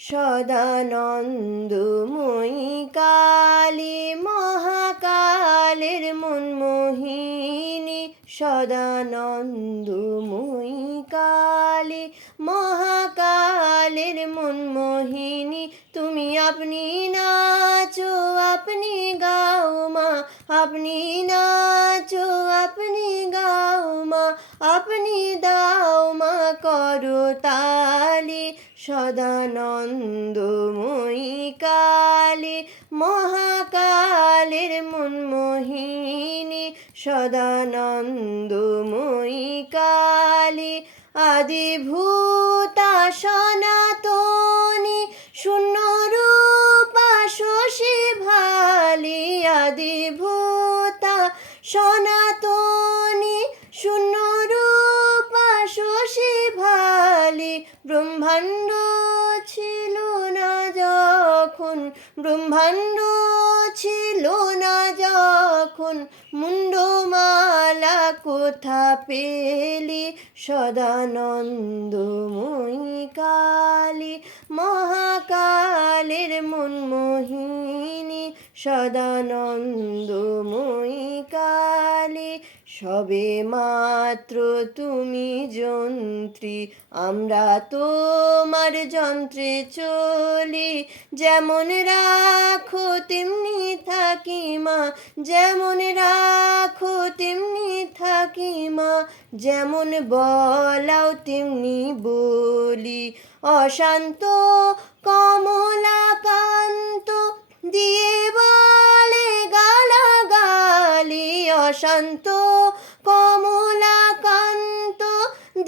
সদানন্দময়ী কালী মহাকালের মনমোহিনী, সদানন্দময়ী কালী মহাকালের মনমোহিনী। তুমি আপনি নাচো আপনি গাও মা, আপনি নাচো আপনি গাও মা, আপনি দাও মা করতালি। সদানন্দময়ী কালী মহাকালের মনমোহিনী, সদানন্দময়ী কালী আদিভূতা সনাতনী, শূন্যরূপা শশী ভালি। আদিভূতা সনাতনী, শূন্যরূপা শশী ভালি। ব্রহ্মাণ্ড ছিল না যখন, ব্রহ্মাণ্ড ছিল না যখন, মুন্ডমালা কোথা পেলি। সদানন্দময়ী কালী মহাকালের মনমোহিনী, সদানন্দময়ী কালী। সবে মাত্র তুমি যন্ত্রী, আমরা তোমার যন্ত্রে চলি। যেমন রাখো তেমনি থাকি মা, যেমন রাখো তেমনি থাকি মা, যেমন বলাও তেমনি বলি। অশান্ত কমলাকান্ত দিয়ে বলে গালাগালি, অশান্ত কমলাকান্ত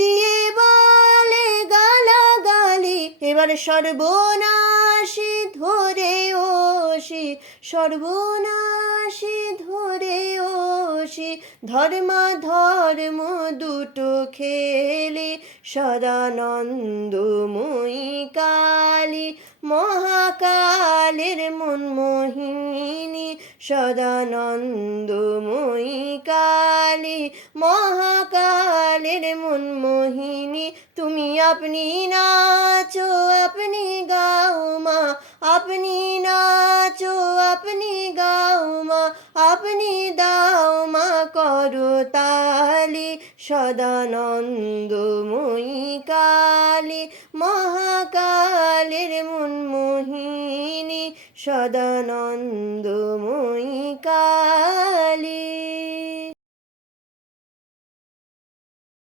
দিয়ে বলে গালাগালি। এবার সর্বনাশী ধরে ওষি, সর্বনাশী ধরে ওষি, ধর্মাধর্ম দুটো খেলে। সদানন্দময়ী কালী মহাকালের মনমোহিনী, সদানন্দময়ী কালী মহাকালের মনমোহিনী। তুমি আপনি নাচো আপনি গাও মা, আপনি নাচো আপনি গাও মা, আপনি দাও মা করতালি। সদানন্দময়ী কালী মহাকালের মনমোহিনী, সদানন্দময়ী